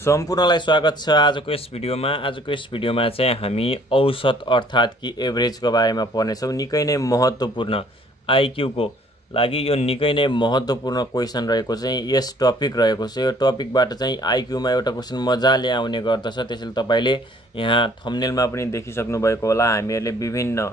सम्पूर्णलाई स्वागत छ आजको यस भिडियोमा चाहिँ हामी औसत अर्थात् कि एभरेजको बारेमा पढ्नेछौँ। निकै नै महत्त्वपूर्ण आईक्यू को लागि यो निकै नै महत्त्वपूर्ण क्वेशन रहेको चाहिँ यस टपिक रहेको छ। यो टपिकबाट चाहिँ आईक्यू मा एउटा क्वेशन मजाले आउने गर्दछ। त्यसैले तपाईले यहाँ थम्बनेलमा पनि देखिसक्नु भएको होला। हामीहरूले विभिन्न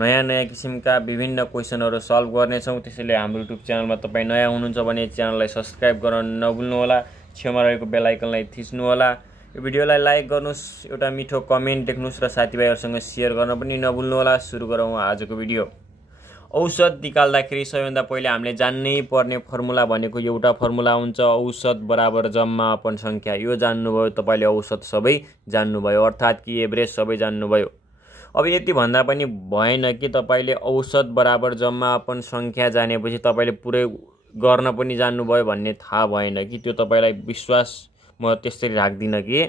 नयाँ किसिमका विभिन्न क्वेशनहरु सल्भ गर्नेछौँ। त्यसैले हाम्रो युट्युब च्यानलमा तपाई नयाँ हुनुहुन्छ भने च्यानललाई सब्स्क्राइब गर्न नभुल्नु होला। छेउमा रहेको बेल आइकनलाई थिच्नु होला। यो भिडियोलाई लाइक गर्नुस्, एउटा मिठो कमेन्ट लेख्नुस् र साथीभाइहरुसँग शेयर गर्न पनि नभुल्नु होला। सुरु गरौँ आजको भिडियो। औसत निकाल्दाखेरि सबैभन्दा पहिले हामीले जान्नै पर्ने फर्मुला भनेको एउटा फर्मुला हुन्छ, औसत बराबर जम्मा अपन संख्या। यो जान्नुभयो तपाईले, औसत सबै जान्नुभयो अर्थात् कि एभरेज सबै जान्नुभयो। अब यति भन्दा पनि भएन कि तपाईले औसत बराबर जम्मा अपन संख्या जानेपछि तपाईले पुरै गर्न पनि जान्नुभयो भन्ने थाहा भएन कि। त्यो तपाईलाई विश्वास म त्यसरी राख्दिन कि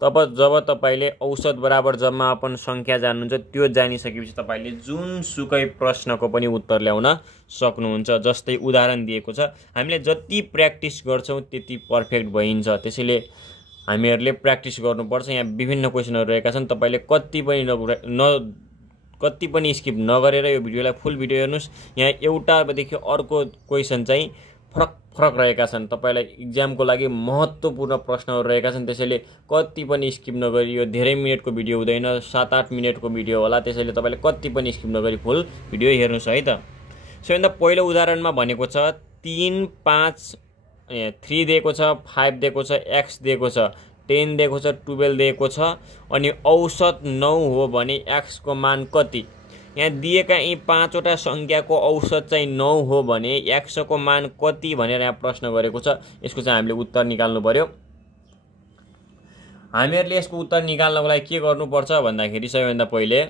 जब तपाईले औसत बराबर जम्मा अपन संख्या जान्नुहुन्छ, त्यो जानिसकेपछि तपाईले जुन सुकै प्रश्नको पनि उत्तर ल्याउन सक्नुहुन्छ। जस्तै उदाहरण दिएको छ, हामीले जति प्र्याक्टिस गर्छौं त्यति पर्फेक्ट भइन्छ। त्यसैले हामीहरुले प्र्याक्टिस गर्नुपर्छ। यहाँ विभिन्न क्वेशनहरु रहेका छन्। तपाईले कति पनि स्किप नगरेर यो भिडियोलाई फुल भिडियो हेर्नुस्। यहाँ एउटादेखि अर्को क्वेशन चाहिँ फरक रहेका छन्। तपाईलाई एक्जामको लागि महत्त्वपूर्ण प्रश्नहरु रहेका छन्। त्यसैले कति पनि स्किप नगरी, यो धेरै मिनेटको भिडियो हुँदैन, 7-8 मिनेटको भिडियो होला। त्यसैले तपाईले कति पनि स्किप नगरी फुल भिडियो हेर्नुस् है त। सबैभन्दा पहिलो उदाहरणमा भनेको छ 3, 5, 3 दिएको छ, 5 दिएको छ, x दिएको छ, 10 दिएको छ, 12 दिएको छ अनि औसत 9 हो भने x को मान कति? यहाँ दिएका यी 5 वटा संख्याको औसत चाहिँ 9 हो भने x को मान कति भनेर यहाँ प्रश्न गरेको छ। यसको चाहिँ हामीले उत्तर निकाल्नु पर्यो। हामीहरुले यसको उत्तर निकाल्नको लागि के गर्नुपर्छ भन्दाखेरि सबैभन्दा पहिले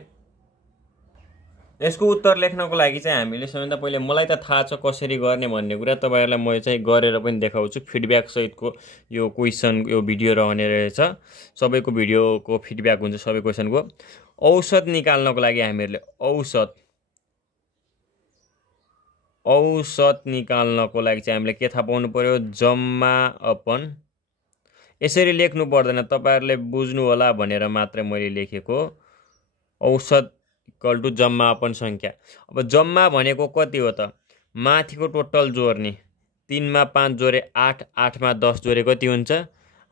यसको उत्तर लेख्नको लागि चाहिँ हामीले सबैभन्दा पहिले, मलाई त थाहा छ कसरी गर्ने भन्ने कुरा, तपाईहरुलाई म चाहिँ गरेर पनि देखाउँछु। फिडब्याक सहितको यो क्वेशन, यो भिडियो रहने रहेछ। सबैको भिडियोको फिडब्याक हुन्छ सबै क्वेशनको। औसत निकाल्नको लागि हामीहरुले औसत निकाल्नको लागि चाहिँ हामीले के थाहा पाउनु पर्यो? जम्मा अपन, यसरी लेख्नु पर्दैन, तपाईहरुले बुझ्नु होला भनेर मात्र मैले लेखेको। औसत इक्वल टु जम्मा अपन संख्या। अब जम्मा भनेको कति हो त? माथिको टोटल जोड्ने। 3 मा 5 जोडे 8, 8 मा 10 जोडे कति हुन्छ?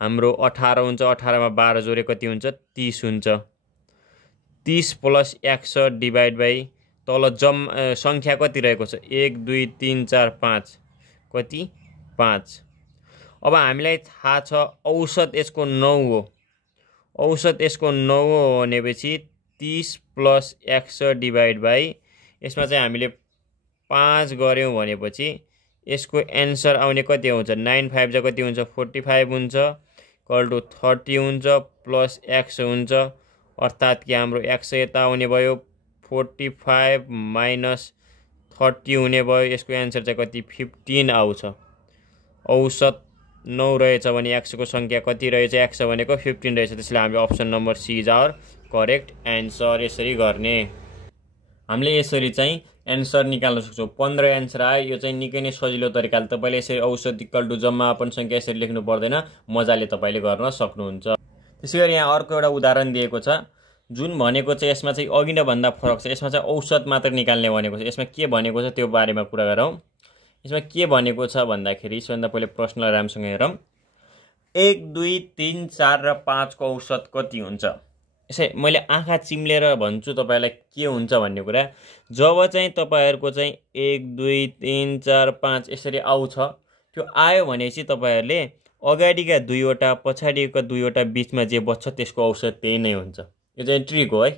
हाम्रो 18 हुन्छ। 18 मा 12 जोडे कति हुन्छ? 30 हुन्छ। 30 प्लस x डिभाइड बाइ तल संख्या कति रहेको छ? 1 2 3 4 5 कति? 5। अब हामीलाई थाहा छ औसत यसको 9 हो। औसत यसको 9 हो भनेपछि 30 प्लस x डिभाइड बाइ, यसमा चाहिँ हामीले 5 गर्यौं भनेपछि यसको एन्सर आउने कति आउँछ? 9 5 जा कति हुन्छ? 45 हुन्छ। इक्वल टु 30 हुन्छ प्लस x हुन्छ, अर्थात् कि हाम्रो x यता आउने भयो 45 माइनस 30 हुने भयो। यसको एन्सर चाहिँ कति? 15 आउँछ। औसत 9 रहेछ भने x को संख्या कति रहेछ? x भनेको 15 रहेछ। त्यसैले हामीले option number C is our correct answer. यसरी गर्ने हामीले यसरी चाहिँ एन्सर निकाल्न सक्छौं। 15 एन्सर आयो। यो चाहिँ निकै नै सजिलो तरिकाले तपाईले यसरी औसत इक्वल टु जम्मा अपन संख्या यसरी लेख्नु पर्दैन, मजाले तपाईले गर्न सक्नुहुन्छ। त्यसैगरी यहाँ अर्को एउटा उदाहरण दिएको छ, जुन भनेको चाहिँ यसमा चाहिँ अघि नै भन्दा फरक छ। यसमा चाहिँ औसत मात्र निकाल्ने भनेको छ। यसमा के भनेको छ त्यो बारेमा कुरा गरौँ। यसमा के भनेको छ भन्दाखेरि सबैभन्दा पहिले प्रश्नलाई राम्रोसँग हेरौँ। 1 2 3 4 र 5 को औसत कति हुन्छ? यसै मैले आँखा चिम्लेर भन्छु तपाईलाई के हुन्छ भन्ने कुरा। जब चाहिँ तपाईहरुको चाहिँ 1 2 3 4 5 यसरी आउँछ, त्यो आयो भनेपछि तपाईहरुले अगाडिका 2 वटा पछाडिका 2 वटा बीचमा जे बच्छ त्यसको औसत त्यही नै हुन्छ। यो चाहिँ ट्रिक हो है।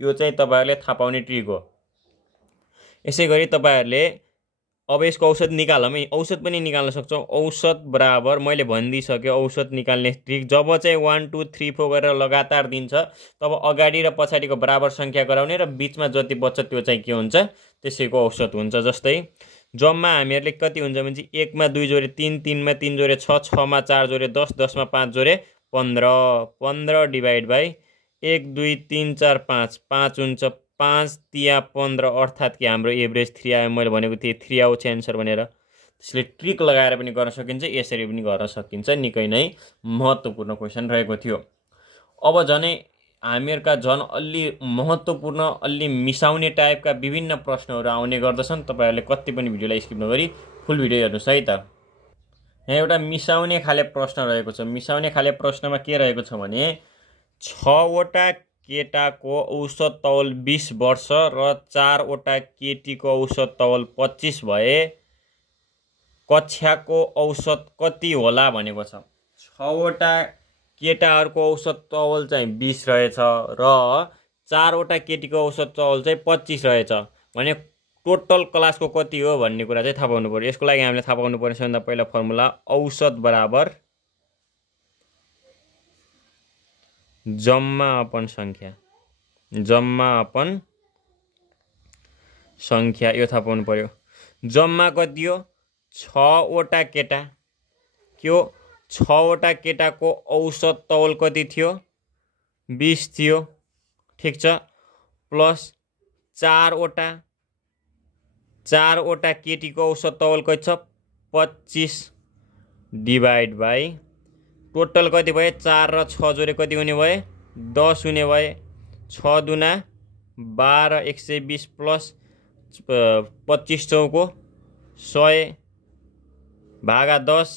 यो चाहिँ तपाईहरुले थाहा पाउने ट्रिक हो। यसैगरी तपाईहरुले अब यसको औसत निकालौँ है। औसत पनि निकाल्न सक्छौं। औसत बराबर मैले भनिदिसके औसत निकाल्ने ट्रिक। जब चाहिँ 1 2 3 4 गरेर लगातार दिन्छ तब अगाडि र पछाडिको बराबर संख्या गराउने र बीचमा जति बच्छ त्यो चाहिँ के हुन्छ? त्यसैको औसत हुन्छ। जस्तै जम्मा हामीहरुले कति हुन्छ भने 1 मा 2 जोडे 3, 3 मा 3 जोडे 6, 6 मा 4 जोडे 10, 10 मा 5 जोडे 15, 15 डिभाइड बाइ 1 2 3 4 5, 5 हुन्छ। 5 तिया 15 अर्थात् कि हाम्रो एभरेज 3 आयो। मैले भनेको थिएँ 3 आउँछ एन्सर भनेर। त्यसले ट्रिक लगाएर पनि गर्न सकिन्छ, यसरी पनि गर्न सकिन्छ। निकै नै महत्त्वपूर्ण क्वेसन रहेको थियो। अब झनै हामीहरुका झन् अलि महत्त्वपूर्ण अलि मिसाउने टाइपका विभिन्न प्रश्नहरू आउने गर्दछन्। तपाईहरुले कति पनि भिडियोलाई स्किप नगरी फुल भिडियो हेर्नुस् है त। यहाँ एउटा मिसाउने खाले प्रश्न रहेको छ। मिसाउने खाले प्रश्नमा के रहेको छ भने 6 वटा केटाको औसत तौल 20 वर्ष र 4 वटा केटीको औसत तौल 25 भए कक्षाको औसत कति होला भनेको छ। 6 वटा केटाहरुको औसत तौल चाहिँ 20 रहेछ र 4 वटा केटीको औसत तौल चाहिँ 25 रहेछ भने टोटल क्लासको कति हो भन्ने कुरा चाहिँ थाहा पाउनु पर्यो। यसको लागि हामीले थाहा पाउनु पर्ने सबैभन्दा पहिला फर्मुला औसत बराबर जम्मा अपन संख्या। जम्मा अपन संख्या यो थाहा पाउनु पर्यो। जम्मा कति हो 6 वटा केटा के हो 6 वटा केटाको औसत तौल कति थियो 20 थियो ठीक छ प्लस 4 वटा केटीको औसत तौल कति छ 25 डिवाइड बाई टोटल कति भयो 4 र 6 जोडे कति हुने भए 10 हुने भए 6 दुना 12 120 प्लस 25 चौको 100 भागा 10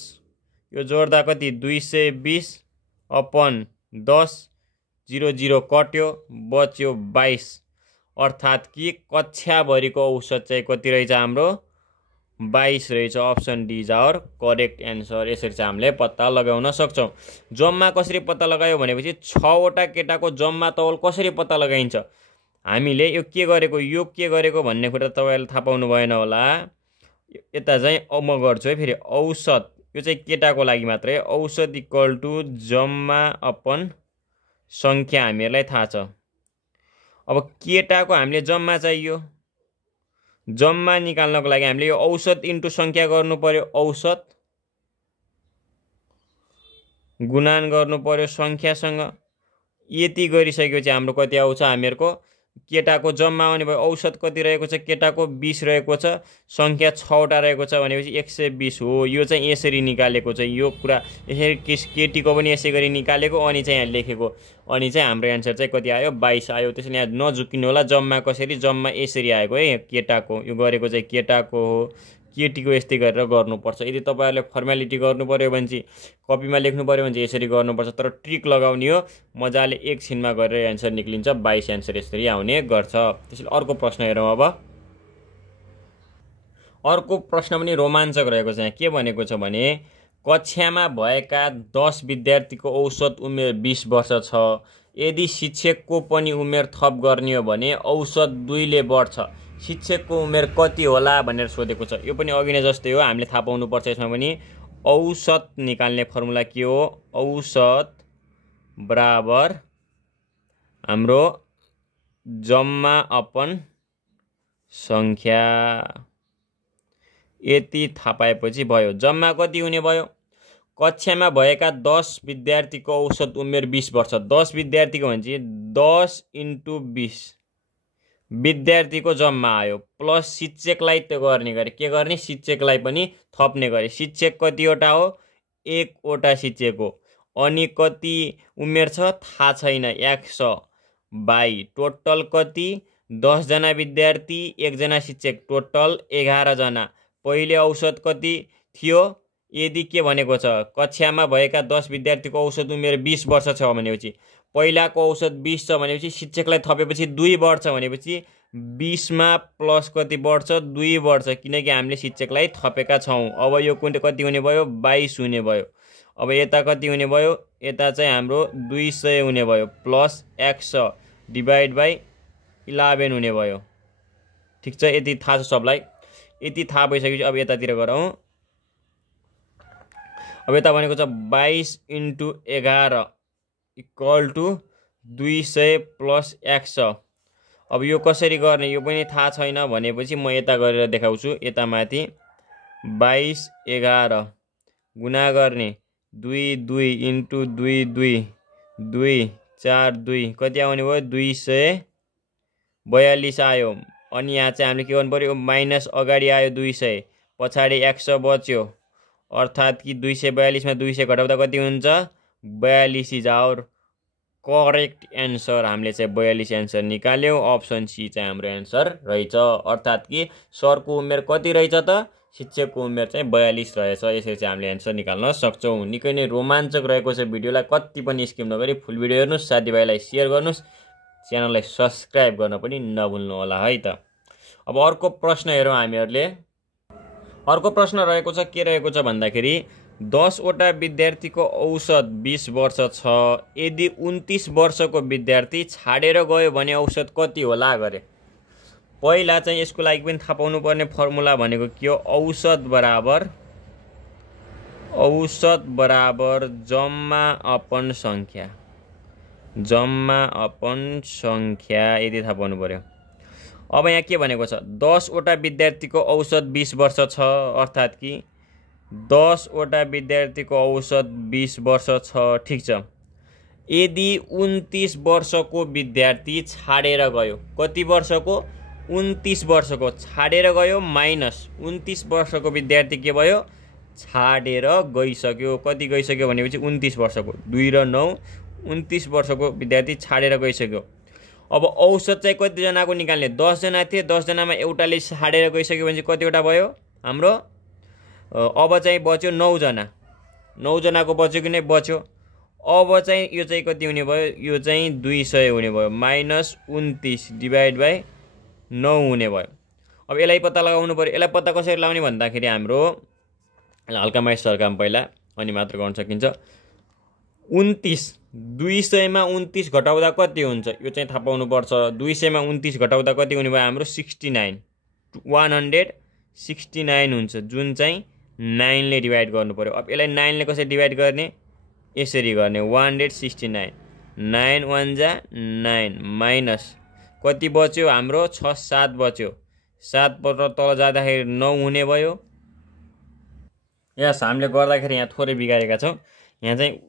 यो जोड्दा कति 220 अपन 10 00 कट्यो बच्यो 22 अर्थात कि कक्षाभरिको औसत चाहिँ कति रहेछ हाम्रो 22 रहेछ। Option D is our correct answer. यसरी चाहिँ हामीले पत्ता लगाउन सक्छौं। जम्मा कसरी पत्ता लगायो भनेपछि 6 वटा केटाको जम्मा तौल कसरी पत्ता लगाइन्छ। हामीले यो के गरेको भन्ने कुरा तपाईहरुले थाहा पाउनु भएन होला। यता चाहिँ म गर्छु है फेरि औसत यो चाहिँ केटाको लागि मात्रै औसत इक्वल टु जम्मा अपन संख्या हामीहरुलाई थाहा छ। अब केटाको हामीले जम्मा चाहियो। जम्मा निकाल्नको लागि हामीले यो औसत इन्टु संख्या गर्नु पर्यो। औसत गुणन गर्नु पर्यो संख्यासँग। यति गरिसकेपछि हाम्रो कति आउँछ हामीहरुको केटाको जम्मा आउने भयो। औसत कति रहेको छ केटाको 20 रहेको छ संख्या 6 वटा रहेको छ भनेपछि 120 हो। यो चाहिँ यसरी निकालेको छ। यो कुरा यसरी केटीको पनि यसै गरी निकालेको अनि चाहिँ यहाँ लेखेको अनि चाहिँ हाम्रो आन्सर चाहिँ कति आयो 22 आयो। त्यसैले यहाँ नझुकिनु होला। जम्मा कसरी जम्मा यसरी आएको है केटाको यो गरेको चाहिँ केटाको हो केटीको यस्तै गरेर गर्नुपर्छ। यदि तपाईहरुले फर्मालिटी गर्नु पर्यो भने चाहिँ कपीमा लेख्नु पर्यो भने चाहिँ यसरी गर्नुपर्छ। तर ट्रिक लगाउने हो मजाले एक छिनमा गरेर आन्सर निक्लिन्छ। 22 आन्सर यसरी आउने गर्छ। त्यसैले अर्को प्रश्न हेरौँ। अब अर्को प्रश्न पनि रोमाञ्चक रहेको छ। यहाँ के भनेको छ भने कक्षामा भएका 10 विद्यार्थीको औसत उमेर 20 वर्ष छ। यदि शिक्षकको पनि उमेर थप गर्ने हो भने औसत 2 ले बढ्छ। शिक्षकको उमेर कति होला भनेर सोधेको छ। यो पनि अघि नै जस्तै हो। हामीले थाहा पाउनु पर्छ यसमा पनि औसत निकाल्ने फर्मुला के हो औसत बराबर हाम्रो जम्मा अपन संख्या। यति थाहा पाएपछि भयो। जम्मा कति हुने भयो कक्षामा भएका 10 विद्यार्थीको औसत उमेर 20 वर्ष। 10 विद्यार्थीको भने 10 × 20 विद्यार्थीको जम्मा आयो प्लस शिक्षकलाई त्यो गर्ने गरे के गर्ने शिक्षकलाई पनि थप्ने गरे। शिक्षक कतिवटा हो 1 वटा शिक्षक हो अनि कति उमेर छ थाहा छैन 100 बाई टोटल कति 10 जना विद्यार्थी 1 जना शिक्षक टोटल 11 जना। पहिले औसत कति थियो यदि के भनेको छ कक्षामा भएका 10 विद्यार्थीको औसत उमेर 20 वर्ष छ भनेपछि पहिलाको औसत 20 छ भनेपछि शिक्षकलाई थपेपछि 2 बढ्छ भनेपछि 20 मा प्लस कति बढ्छ 2 बढ्छ किनकि हामीले शिक्षकलाई थपेका छौं। अब यो कति हुने भयो 22 हुने भयो। अब यता कति हुने भयो यता चाहिँ हाम्रो 200 हुने भयो प्लस 100 डिवाइड बाई 11 हुने भयो। ठीक छ यति थाहा छ सबलाई। यति थाहा भइसकेपछि अब यतातिर गरौँ। अब यता भनेको छ 22 × 11 इक्वल टु 200 प्लस 100। अब यो कसरी गर्ने यो पनि थाहा छैन भनेपछि म यता गरेर देखाउँछु। यता माथि 22 11 गुणा गर्ने 2 2 × 2 2 2 4 2 कति आउने भयो 242 आयो। अनि यहाँ चाहिँ हामीले के गर्नु पर्यो माइनस अगाडि आयो 200 पछाडि 100 बच्यो अर्थात् कि 242 मा 200 घटाउँदा कति हुन्छ 42 इज आवर करेक्ट एन्सर। हामीले चाहिँ 42 एन्सर निकाल्यौँ। अप्सन सी चाहिँ हाम्रो एन्सर रहेछ। अर्थात् कि सरको उमेर कति रहेछ त शिक्षकको उमेर चाहिँ 42 रहेछ। यसरी चाहिँ हामीले एन्सर निकाल्न सक्छौँ। निकै नै रोमाञ्चक रहेको छ। भिडियोलाई कति पनि स्किप नगरी फुल भिडियो हेर्नुहोस्, साथीभाइलाई सेयर गर्नुहोस्, च्यानललाई सब्सक्राइब गर्न पनि नभुल्नु होला है त। अब अर्को प्रश्न हेरौँ हामीहरूले। अर्को प्रश्न रहेको छ, के रहेको छ भन्दाखेरि 10 वटा विद्यार्थीको औसत 20 वर्ष छ। यदि 29 वर्षको विद्यार्थी छाडेर गयो भने औसत कति होला गरे। पहिला चाहिँ यसको लागि पनि थाहा पाउनु पर्ने फर्मुला भनेको के हो, औसत बराबर जम्मा अपन संख्या, यदि थाहा पाउनु पर्यो। अब यहाँ के भनेको छ 10 वटा विद्यार्थीको औसत 20 वर्ष छ अर्थात् कि 10 वटा विद्यार्थीको औसत 20 वर्ष छ। ठिक छ। यदि 29 वर्षको विद्यार्थी छाडेर गयो, कति वर्षको 29 वर्षको छाडेर गयो माइनस 29 वर्षको विद्यार्थी के भयो छाडेर गइसक्यो। कति गइसक्यो भनेपछि 29 वर्षको 2 र 9 29 वर्षको विद्यार्थी छाडेर गइसक्यो। अब औसत चाहिँ कतिजनाको निकाल्ने 10 जना थिए, 10 जनामा एउटाले छाडेर गइसक्यो भने चाहिँ कतिवटा भयो हाम्रो। अब चाहिँ बच्यो 9 जना, 9 जनाको बच्यो कि नै बच्यो। अब चाहिँ यो चाहिँ कति हुने भयो, यो चाहिँ 200 हुने भयो माइनस 29 डिभाइड बाई 9 हुने भयो। अब यसलाई पत्ता लगाउनु पर्यो। यसलाई पत्ता कसरी लगाउने भन्दाखेरि हाम्रो हल्का माइस सरकाम पहिला अनि मात्र गर्न सकिन्छ। 29 200 मा 29 घटाउँदा कति हुन्छ यो चाहिँ थाहा पाउनुपर्छ। 200 मा 29 घटाउँदा कति हुने भयो हाम्रो 69, 169 हुन्छ, जुन चाहिँ 9 ले डिभाइड गर्नु पर्यो। अब यसलाई 9 ले कसरी डिभाइड गर्ने, यसरी गर्ने 169, 9 1 जा 9 माइनस कति बच्यो हाम्रो 6 7 बच्यो, 7 पर तल जाँदाखेरि 9 हुने भयो। यस हामीले गर्दाखेरि यहाँ थोरै बिगारेका छौँ। यहाँ चाहिँ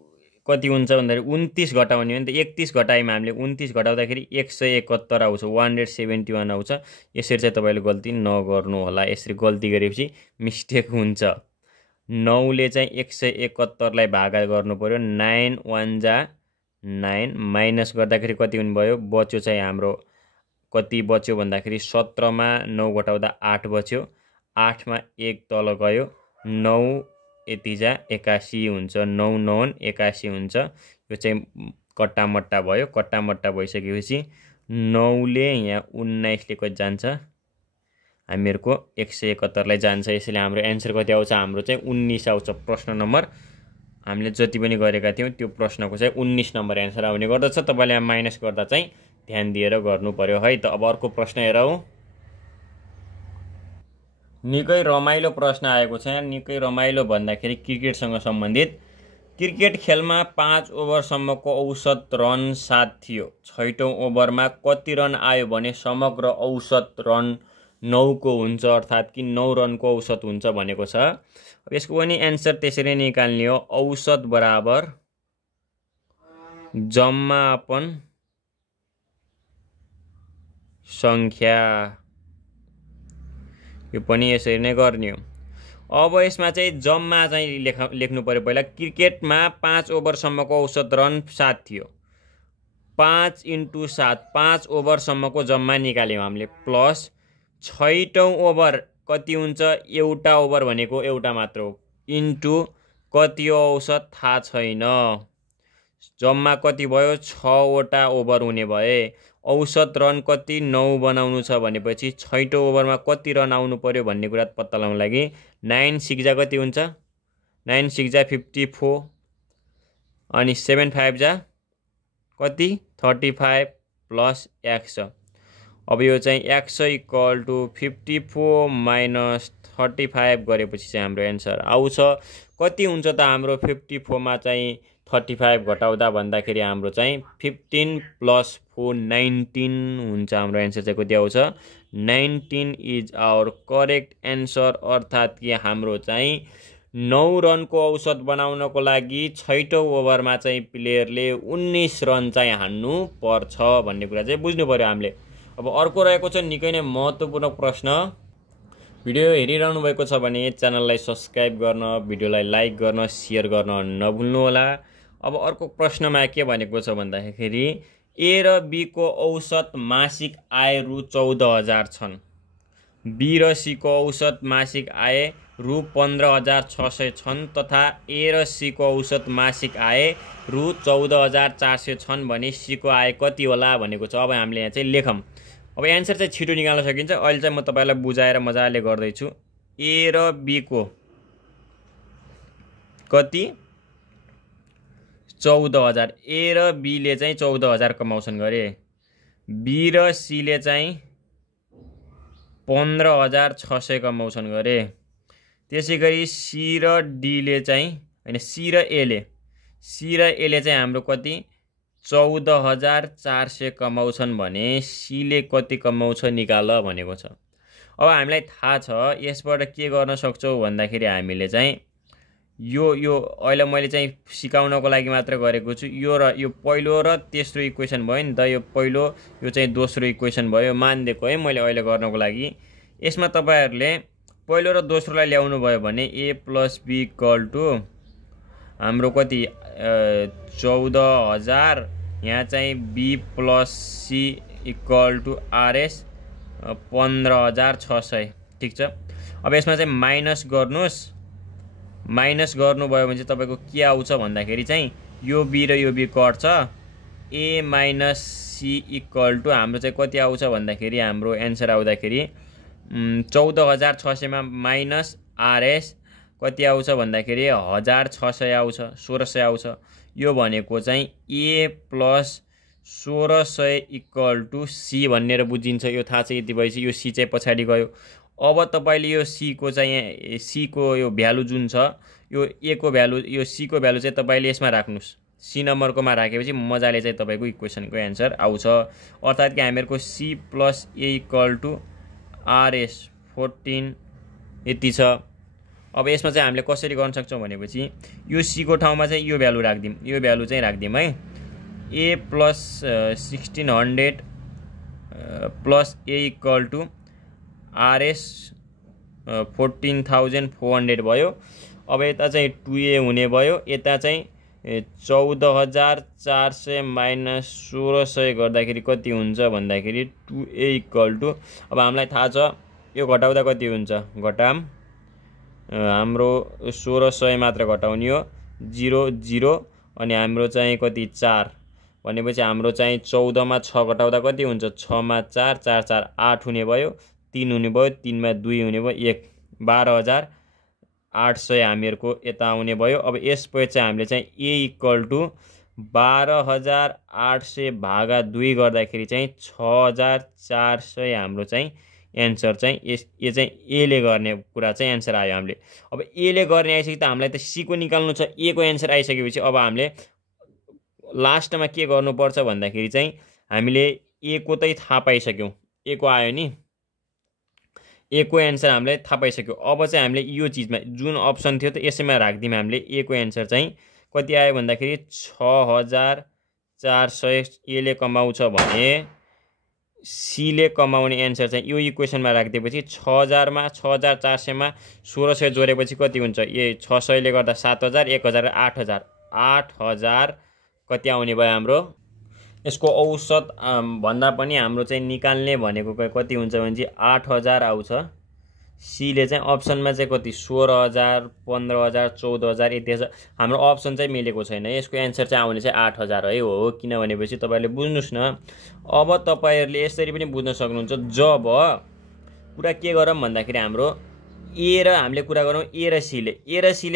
कति हुन्छ भन्दाखेरि 29 घटाउने हो नि त, 31 घटाएमा हामीले 29 घटाउँदाखेरि 171 आउँछ, 171 आउँछ। यसरी चाहिँ तपाईँले गल्ती नगर्नु होला। यसरी गल्ती गरेपछि मिस्टेक हुन्छ। 9 ले चाहिँ 171 लाई भागा गर्नु पर्यो, 9 1 जा 9 माइनस गर्दाखेरि कति हुने भयो बच्यो चाहिँ हाम्रो कति बच्यो भन्दाखेरि 17 मा 9 घटाउँदा 8 बच्यो, 8 मा 1 तल गयो, 9 यति जा 81 हुन्छ, 9 9 81 हुन्छ। यो चाहिँ कट्टामट्टा भयो। कट्टामट्टा भइसकेपछि 9 ले यहाँ 19 ले कति जान्छ हामीहरूको 171 लाई जान्छ। यसैले हाम्रो एन्सर कति आउँछ हाम्रो चाहिँ 19 आउँछ। प्रश्न नम्बर हामीले जति पनि गरेका थियौँ त्यो प्रश्नको चाहिँ 19 नम्बर एन्सर आउने गर्दछ। तपाईँले यहाँ माइनस गर्दा चाहिँ ध्यान दिएर गर्नु पर्यो है त। अब अर्को प्रश्न हेरौँ। निकै रमाइलो प्रश्न आएको छ। निकै रमाइलो भन्दाखेरि क्रिकेटसँग सम्बन्धित। क्रिकेट खेलमा 5 ओभरसम्मको औसत रन 7 थियो। 6औं ओभरमा कति रन आयो भने समग्र औसत रन 9 को हुन्छ, अर्थात् कि 9 रनको औसत हुन्छ भनेको छ। यसको पनि एन्सर त्यसरी निकाल्ने हो, औसत बराबर जम्मा अपन संख्या। यो पनि यसरी नै गर्ने हो। अब यसमा चाहिँ जम्मा चाहिँ लेख्नु पर्यो। पहिला क्रिकेटमा 5 ओभरसम्मको औसत रन 7 थियो। 5 × 7 5 ओभरसम्मको जम्मा निकाल्यौँ हामीले, प्लस 6औं ओभर कति हुन्छ, एउटा ओभर भनेको एउटा मात्र हो, इन्टु कति हो औसत थाहा छैन। जम्मा कति भयो 6 वटा ओभर हुने भए औसत रन कति 9 बनाउनु छ भनेपछि 6औं ओभरमा कति रन आउनु पर्यो भन्ने कुरा पत्ता लगाउन लागि 9 6 जा कति हुन्छ, 9 6 जा 54 अनि 7 5 जा कति 35 प्लस 100। अब यो चाहिँ 100 = 54 माइनस 35 गरेपछि चाहिँ हाम्रो एन्सर आउँछ। कति हुन्छ त हाम्रो 54 मा चाहिँ 35 घटाउँदा भन्दाखेरि हाम्रो चाहिँ 15 + 4 19 हुन्छ। हाम्रो एन्सर चाहिँ कति आउँछ 19 इज आवर करेक्ट एन्सर। अर्थात् कि हाम्रो चाहिँ 9 रनको औसत बनाउनको लागि 6औं ओभरमा चाहिँ प्लेयरले 19 रन चाहिँ हान्नु पर्छ भन्ने कुरा चाहिँ बुझ्नु पर्यो हामीले। अब अर्को रहेको छ निकै नै महत्त्वपूर्ण प्रश्न। भिडियो हेरिरहनु भएको छ भने च्यानललाई सब्स्क्राइब गर्न, भिडियोलाई लाइक गर्न, सेयर गर्न नभुल्नु होला। अब अर्को प्रश्नमा के भनेको छ भन्दाखेरि ए र बी को औसत मासिक आय रु 14,000 छन्। बी र सी को औसत मासिक आय रु 15,600 छन् तथा ए र सी को औसत मासिक आय रु 14,400 छन् भने सी को आय कति होला भनेको छ। अब हामीले यहाँ चाहिँ लेखौँ। अब एन्सर चाहिँ छिटो निकाल्न सकिन्छ। अहिले चाहिँ म तपाईलाई बुझाएर मजाले गर्दैछु। ए र बी को कति 14,000। ए र बी ले चाहिँ 14,000 कमाउँछन् गरे। बी र सी ले चाहिँ 15,600 कमाउँछन् गरे। त्यसैगरी सी र डी ले चाहिँ हैन सी र ए ले चाहिँ हाम्रो कति 14,400 कमाउँछन् भने सी ले कति कमाउँछ निकाल भनेको छ। अब हामीलाई थाहा छ यसबाट के गर्न सक्छौं भन्दाखेरि हामीले चाहिँ यो अहिले मैले चाहिँ सिकाउनको लागि मात्र गरेको छु। यो र यो पहिलो र तेस्रो इक्वेसन भयो नि त। यो पहिलो यो चाहिँ दोस्रो इक्वेसन भयो मानिदिएको है मैले अहिले गर्नको लागि। यसमा तपाईहरुले पहिलो र दोस्रोलाई ल्याउनु भयो भने a + b = हाम्रो कति 14,000 यहाँ चाहिँ b + c = rs 15,600 ठीक छ। अब यसमा चाहिँ माइनस गर्नुस्। माइनस गर्नुभयो भने चाहिँ तपाईको के आउँछ भन्दाखेरि चाहिँ यो b र यो b कट्छ। a - c = हाम्रो चाहिँ कति आउँछ भन्दाखेरि हाम्रो एन्सर आउँदाखेरि 14,600 मा माइनस rs कति आउँछ भन्दाखेरि 1,600 आउँछ 1,600 आउँछ। यो भनेको चाहिँ a + 1,600 = c भनेर बुझिन्छ। यो थाहा चाहिँ यति भएपछि यो c चाहिँ पछाडी गयो। अब तपाईले यो c को चाहिँ c को यो भ्यालु जुन छ यो a को भ्यालु यो c को भ्यालु चाहिँ तपाईले यसमा राख्नुस्। c नम्बरकोमा राखेपछि मजाले चाहिँ तपाईको इक्वेसनको एन्सर आउँछ। अर्थात कि हामीहरुको c + a = rs 14 यति छ। अब यसमा चाहिँ हामीले कसरी गर्न सक्छौं भनेपछि यो c को ठाउँमा चाहिँ यो भ्यालु राख्दिम। यो भ्यालु चाहिँ राख्दिम है। a + 1600 + a = rs 14,400 भयो। अब यता चाहिँ 2a हुने भयो। यता चाहिँ 14,400 - 1,600 गर्दाखेरि कति हुन्छ भन्दाखेरि 2a = अब हामीलाई थाहा छ यो घटाउँदा कति हुन्छ घटाम हाम्रो 1,600 मात्र घटाउने हो 0 0 अनि हाम्रो चाहिँ कति 4 भनेपछि हाम्रो चाहिँ 14 मा 6 घटाउँदा कति हुन्छ 6 मा 4 4 4 8 हुने भयो 3 हुने भयो 3 मा 2 हुने भयो 1 12,800 हामीहरुको यता आउने भयो। अब यसपछि चाहिँ हामीले चाहिँ a = 12,800 भागा 2 गर्दाखेरि चाहिँ 6,400 हाम्रो चाहिँ एन्सर चाहिँ ए चाहिँ ए ले गर्ने कुरा चाहिँ एन्सर आयो हामीले। अब ए ले गर्ने आइसक्यो त हामीलाई त सी को निकाल्नु छ। ए को एन्सर आइसकेपछि अब हामीले लास्टमा के गर्नुपर्छ भन्दाखेरि चाहिँ हामीले ए को चाहिँ थाहा पाइसक्यौं। ए को आयो नि ए को एन्सर हामीले थाहा पाइसक्यौं। अब चाहिँ हामीले यो चीजमा जुन अप्सन थियो त यसैमा राख्दिम। हामीले ए को एन्सर चाहिँ कति आयो भन्दाखेरि 6,400 ए ले कमाउँछ भने सी ले कमाउने एन्सर चाहिँ यो इक्वेसनमा राख्दिएपछि 6,000 मा 6,400 मा 1,600 जोडेपछि कति हुन्छ ए 600 ले गर्दा 7,000 1,000 8,000 8,000 कति आउने भयो हाम्रो। यसको औसत भन्दा पनि हाम्रो चाहिँ निकाल्ने भनेको कति हुन्छ भने चाहिँ 8,000 आउँछ। सी ले चाहिँ अप्सनमा चाहिँ कति 16,000 15,000 14,000 यति छ। हाम्रो अप्सन चाहिँ मिलेको छैन। यसको एन्सर चाहिँ आउने चाहिँ 8,000 है हो किन भनेपछि तपाईहरुले बुझ्नुस् न। अब तपाईहरुले यसरी पनि बुझ्न सक्नुहुन्छ जब कुरा के गरौँ भन्दाखेरि हाम्रो ए र हामीले कुरा गरौँ ए र सी ले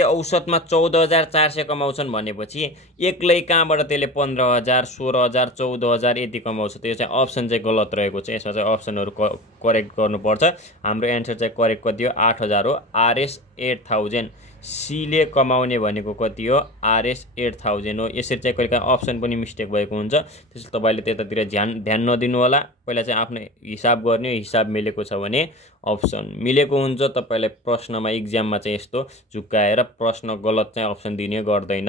औसतमा 14,400 कमाउँछन् भनेपछि एक्लै कहाँबाट त्यसले 15,000 16,000 14,000 यति कमाउँछ। त्यो चाहिँ अप्सन चाहिँ गलत रहेको छ। यसमा चाहिँ अप्सनहरु करेक्ट गर्नुपर्छ। हाम्रो एन्सर चाहिँ करेक्ट कति हो 8,000 हो rs 8,000। सी ले कमाउने भनेको कति हो rs 8,000 हो। यसरी चाहिँ कहिलेकाहीँ अप्सन पनि मिस्टेक भएको हुन्छ। त्यसैले तपाईले त्यतातिर ध्यान नदिनु होला। पहिला चाहिँ आफ्नो हिसाब गर्ने हिसाब मिलेको छ भने अप्सन मिलेको हुन्छ। तपाईलाई प्रश्नमा एक्जाममा चाहिँ यस्तो झुक्काएर प्रश्न गलत चाहिँ अप्सन दिने गर्दैन।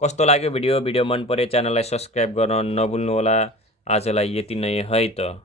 कस्तो लाग्यो भिडियो मन परे च्यानललाई सब्स्क्राइब गर्न नभुल्नु होला। आजलाई यति नै है त।